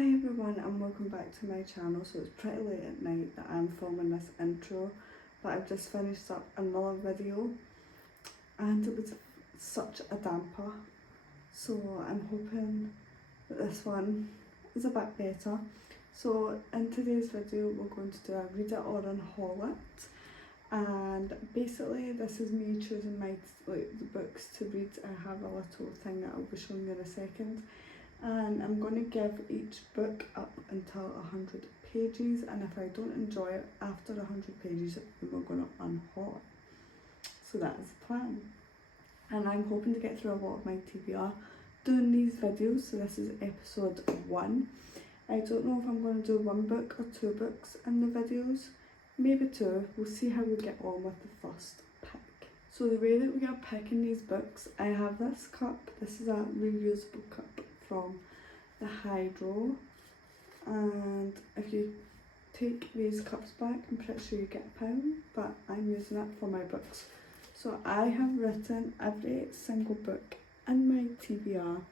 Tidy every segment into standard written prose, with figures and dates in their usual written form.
Hi everyone and welcome back to my channel. So it's pretty late at night that I'm filming this intro, but I've just finished up another video and it was such a damper, so I'm hoping that this one is a bit better. So in today's video we're going to do a read it or unhaul it, and basically this is me choosing the books to read. I have a little thing that I'll be showing you in a second. And I'm going to give each book up until 100 pages, and if I don't enjoy it after 100 pages then we're going to unhaul it. So that is the plan, and I'm hoping to get through a lot of my TBR doing these videos. So this is episode 1. I don't know if I'm going to do one book or 2 books in the videos, maybe 2. We'll see how we get on with the first pick. So the way that we are picking these books, I have this cup. This is a reusable cup from the Hydro, and if you take these cups back I'm pretty sure you get £1, but I'm using it for my books. So I have written every single book in my TBR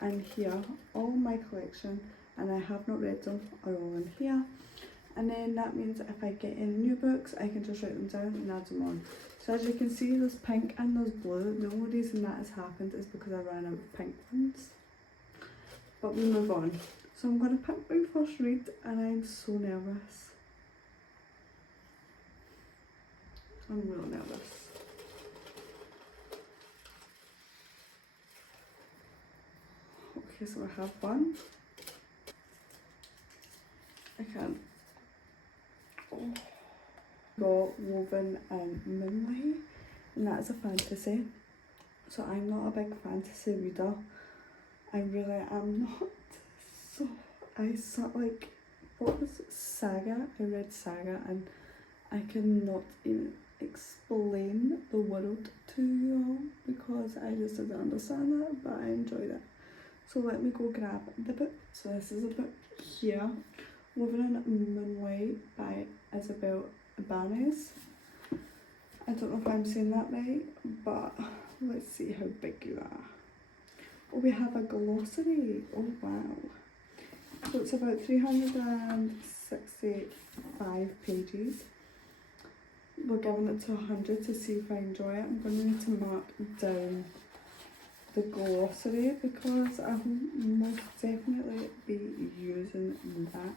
and here, all my collection, and I have not read them, are all in here. And then that means if I get any new books I can just write them down and add them on. So as you can see, there's pink and there's blue. The only reason that has happened is because I ran out of pink ones. But we move on. So I'm going to pick my first read and I'm so nervous. I'm real nervous. Okay, so I have one. I can't. Oh. Got Woven in Moonlight, and that is a fantasy. So I'm not a big fantasy reader. I really am not. So I saw what was it? Saga? I read Saga and I cannot even explain the world to you all because I just didn't understand that, but I enjoyed it. So let me go grab the book. So this is a book here, Woven in Moonlight by Isabel Ibanez. I don't know if I'm saying that right, but let's see how big you are. Oh, we have a glossary. Oh wow. So it's about 365 pages. We're giving it to 100 to see if I enjoy it. I'm going to need to mark down the glossary because I will most definitely be using that.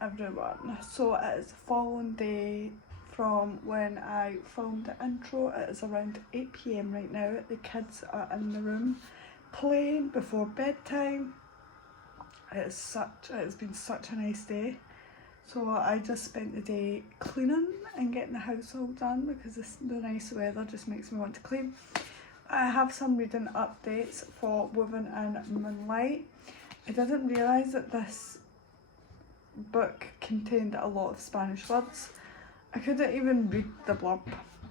Everyone, so it is the following day from when I filmed the intro. It is around 8 PM right now. The kids are in the room playing before bedtime. It has been such a nice day. So I just spent the day cleaning and getting the house all done because the nice weather just makes me want to clean. I have some reading updates for Woven in Moonlight. I didn't realise that this book contained a lot of Spanish words. I couldn't even read the blurb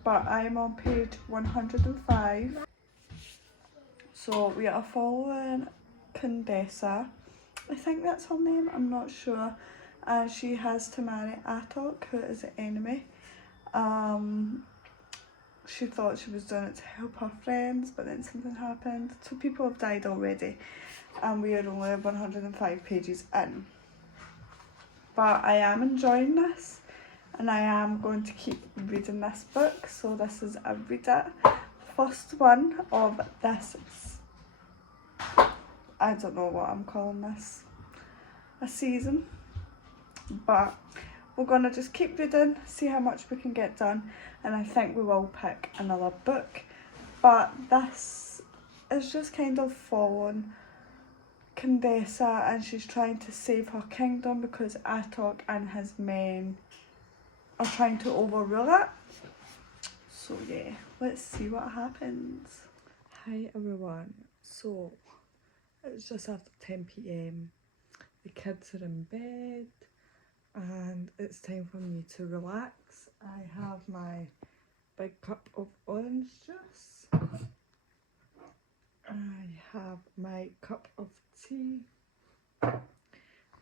but I'm on page 105. So we are following Condessa. I think that's her name, I'm not sure. And she has to marry Atok, who is the enemy. She thought she was doing it to help her friends, but then something happened. 2 people have died already, and we are only 105 pages in. But I am enjoying this, and I am going to keep reading this book. So this is a read it. First one of this, I don't know what I'm calling this, a season. But we're going to just keep reading, see how much we can get done, and I think we will pick another book. But this is just kind of following Condessa, and she's trying to save her kingdom because Atok and his men are trying to overrule it. So yeah, let's see what happens. Hi everyone, so it's just after 10 p.m. The kids are in bed and it's time for me to relax. I have my big cup of orange juice. I have my cup of tea.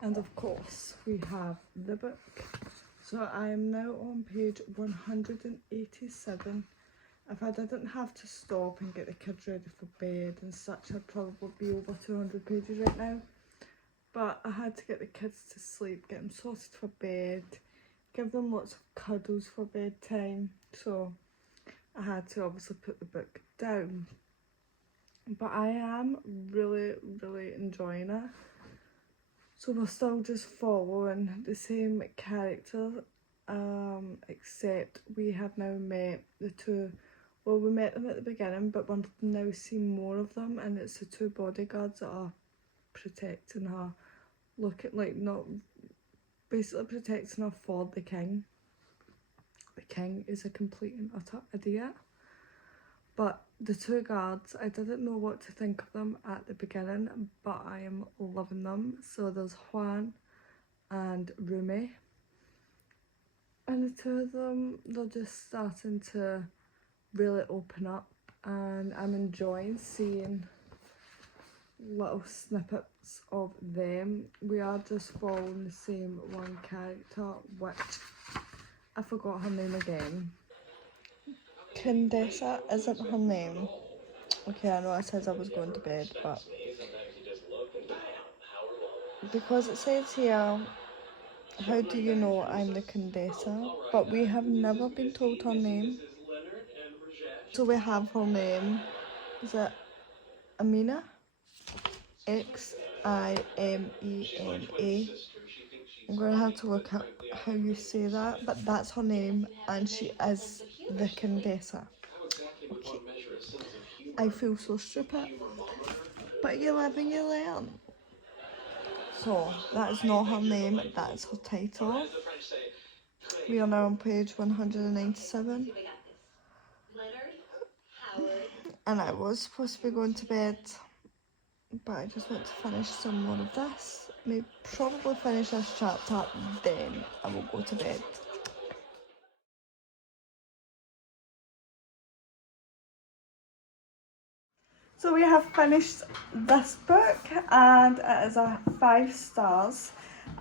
And of course we have the book. So I am now on page 187. If I didn't have to stop and get the kids ready for bed and such, I'd probably be over 200 pages right now. But I had to get the kids to sleep, get them sorted for bed, give them lots of cuddles for bedtime. So I had to obviously put the book down. But I am really enjoying it. So we're still just following the same character, except we have now met the 2, well, we met them at the beginning, but we're now seeing more of them, and it's the 2 bodyguards that are protecting her, basically protecting her for the king. The king is a complete and utter idiot. But the 2 guards, I didn't know what to think of them at the beginning, but I am loving them. So there's Juan and Rumi. And the 2 of them, they're just starting to really open up, and I'm enjoying seeing little snippets of them. We are just following the same one character, which I forgot her name again. Condessa isn't her name. Okay, I know I said I was going to bed, but because it says here, how do you know I'm the Condessa? But we have never been told her name. So we have her name, is it Amina? Ximena. I'm going to have to look up how you say that, but that's her name, and she is the Condessa. Okay. I feel so stupid, but you live and you learn. So that is not her name, that is her title. We are now on page 197. And I was supposed to be going to bed, but I just want to finish some more of this. Maybe probably finish this chapter, then I will go to bed. So we have finished this book, and it is a 5 stars.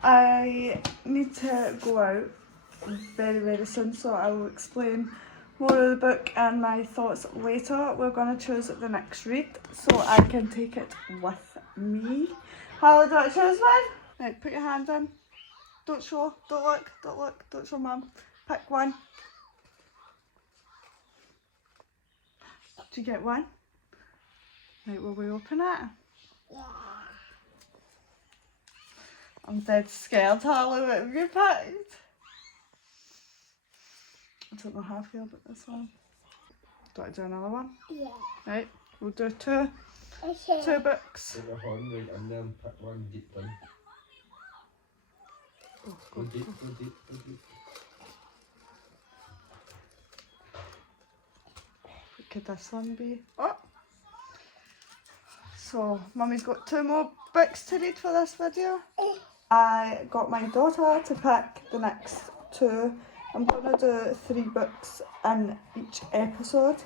I need to go out very soon, so I will explain more of the book and my thoughts later. We're going to choose the next read so I can take it with me. Harley, do you want to choose one? Right, put your hand in. Don't show, don't look, don't show mum. Pick one. Do you get one? Right, will we open it? Yeah. I'm dead scared, Harley. What have you picked? I don't know how I feel about this one. Do I do another one? Yeah. Right, we'll do 2. Okay. 2 books. Put your hand right in there and pick one deep down. Go deep. What could this one be? Oh! So, Mummy's got 2 more books to read for this video. I got my daughter to pick the next 2 I'm going to do 3 books in each episode.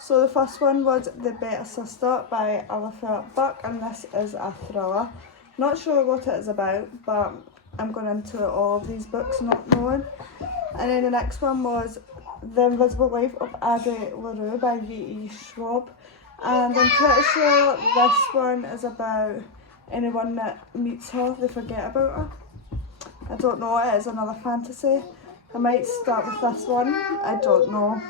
So the first one was The Better Sister by Alpha Buck, and this is a thriller. Not sure what it is about, but I'm going into all of these books not knowing. And then the next one was The Invisible Life of Addie LaRue by V.E. Schwab. And I'm pretty sure this one is about anyone that meets her, they forget about her. I don't know, it is another fantasy. I might start with this one, I don't know.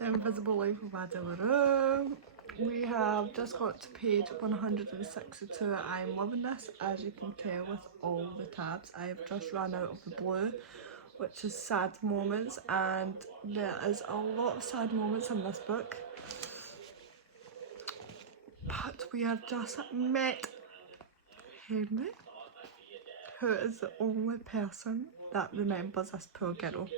The Invisible Life of Addie LaRue. We have just got to page 162. I'm loving this, as you can tell with all the tabs. I have just run out of the blue, which is sad moments, and there is a lot of sad moments in this book. But we have just met Henry, who is the only person that remembers this poor girl.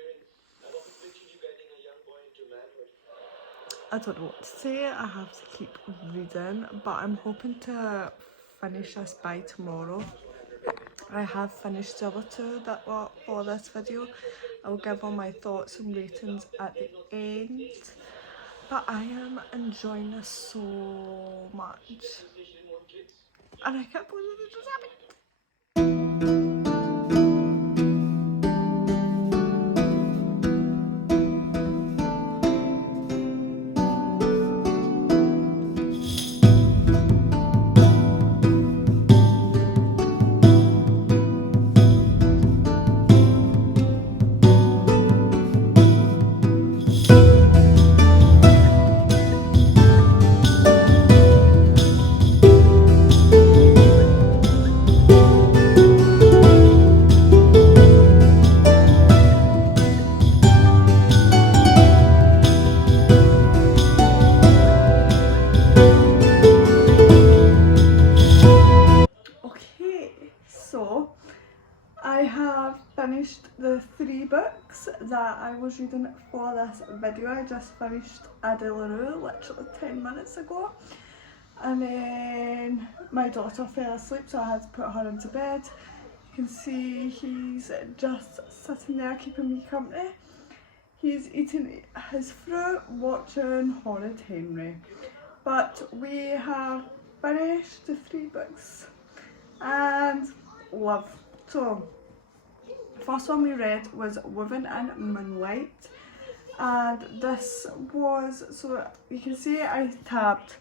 I don't know what to say, I have to keep reading, but I'm hoping to finish this by tomorrow. I have finished the other 2 that were for this video. I'll give all my thoughts and ratings at the end. But I am enjoying this so much. And I can't believe it just happened. So I have finished the 3 books that I was reading for this video. I just finished Addie LaRue literally 10 minutes ago, and then my daughter fell asleep, so I had to put her into bed. You can see he's just sitting there keeping me company. He's eating his fruit, watching Horrid Henry. But we have finished the 3 books and love. So the first one we read was Woven in Moonlight, and this was, so you can see I tabbed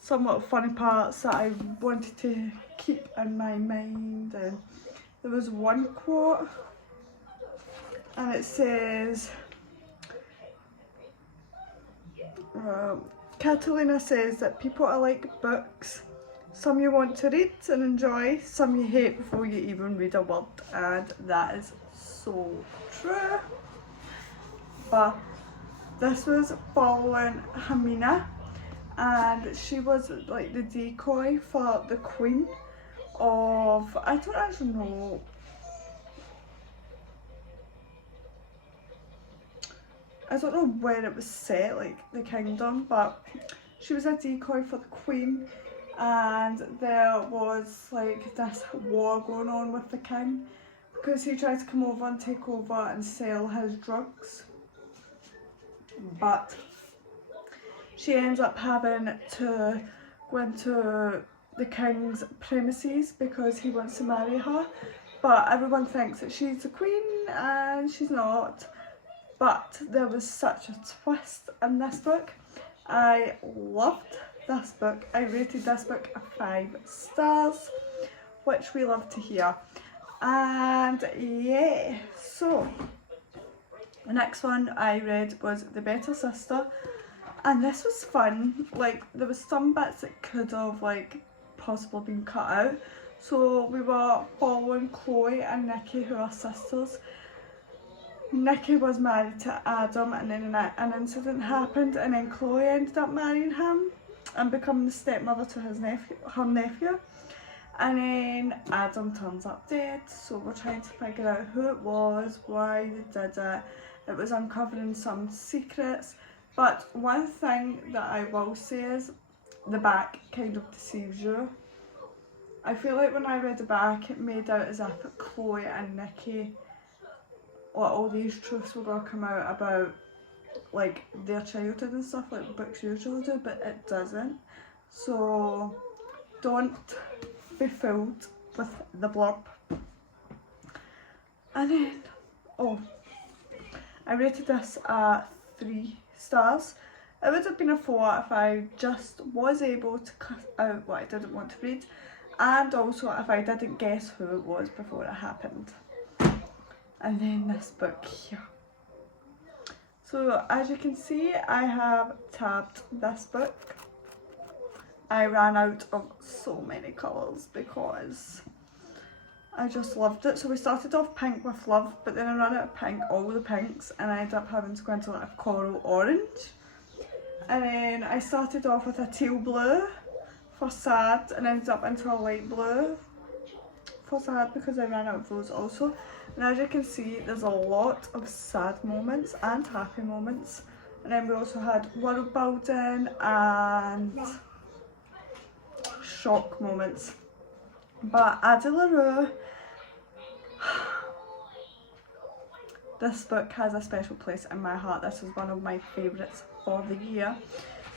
some little funny parts that I wanted to keep in my mind. And there was one quote, and it says, Catalina says that people are like books. Some you want to read and enjoy, some you hate before you even read a word, and that is so true. But this was following Hamina, and she was like the decoy for the queen of, I don't actually know, I don't know where it was set, like the kingdom, but she was a decoy for the queen. And there was like this war going on with the king because he tried to come over and take over and sell his drugs. but she ends up having to go into the king's premises because he wants to marry her, but everyone thinks that she's the queen and she's not. But there was such a twist in this book. I loved this book. I rated this book 5 stars, which we love to hear. And yeah, so the next one I read was The Better Sister, and this was fun. Like, there was some bits that could have like possibly been cut out. So we were following Chloe and Nikki, who are sisters. Nikki was married to Adam, and then an incident happened, and then Chloe ended up marrying him and becoming the stepmother to her nephew. And then Adam turns up dead, so we're trying to figure out who it was, why they did it. It was uncovering some secrets, but one thing that I will say is the back kind of deceives you. I feel like when I read the back, it made out as if Chloe and Nikki, like, all these truths were going to come out about like their childhood and stuff like books usually do, but it doesn't. So don't be fooled with the blurb. And then, oh, I rated this at 3 stars. It would have been a 4 if I just was able to cut out what I didn't want to read, and also if I didn't guess who it was before it happened. And then this book here. So as you can see, I have tabbed this book. I ran out of so many colours because I just loved it. So we started off pink with love, but then I ran out of pink, all the pinks, and I ended up having to go into like a coral orange. And then I started off with a teal blue for sad, and ended up into a light blue for sad because I ran out of those also. And as you can see, there's a lot of sad moments and happy moments. And then we also had world building and shock moments. But Addie LaRue, this book has a special place in my heart. This is one of my favourites for the year.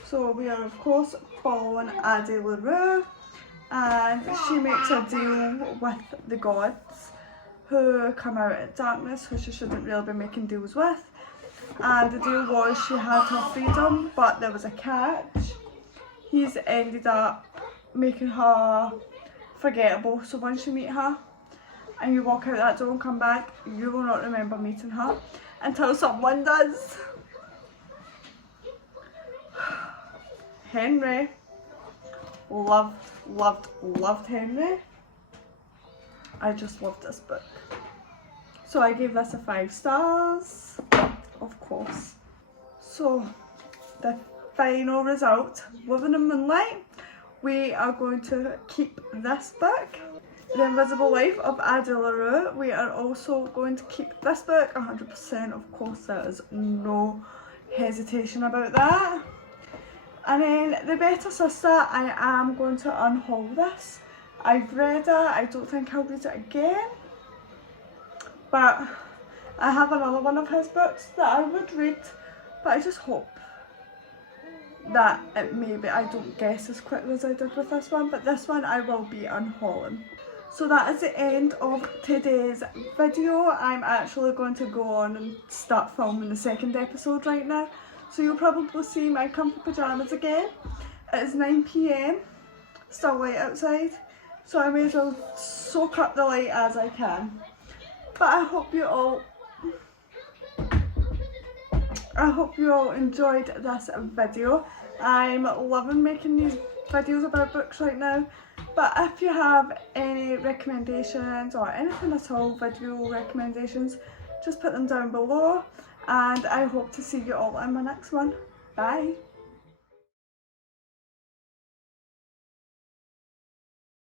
So we are of course following Addie LaRue, and she makes a deal with the gods who come out at darkness, who she shouldn't really be making deals with. And the deal was she had her freedom, but there was a catch. He's ended up making her forgettable, so once you meet her and you walk out that door and come back, you will not remember meeting her until someone does. Henry. Loved Henry. I just loved this book. So I gave this a 5 stars, of course. So the final result, Living in Moonlight, we are going to keep this book. The Invisible Life of Addie LaRue, we are also going to keep this book 100%, of course, there is no hesitation about that. And then The Better Sister, I am going to unhaul this. I've read it, I don't think I'll read it again, but I have another one of his books that I would read, but I just hope that maybe I don't guess as quickly as I did with this one, but this one I will be unhauling. So that is the end of today's video. I'm actually going to go on and start filming the second episode right now, so you'll probably see my comfy pyjamas again. It is 9 PM, still light outside, so I may as well soak up the light as I can. But I hope you all enjoyed this video. I'm loving making these videos about books right now, but if you have any recommendations or anything at all, video recommendations, just put them down below, and I hope to see you all in my next one. Bye!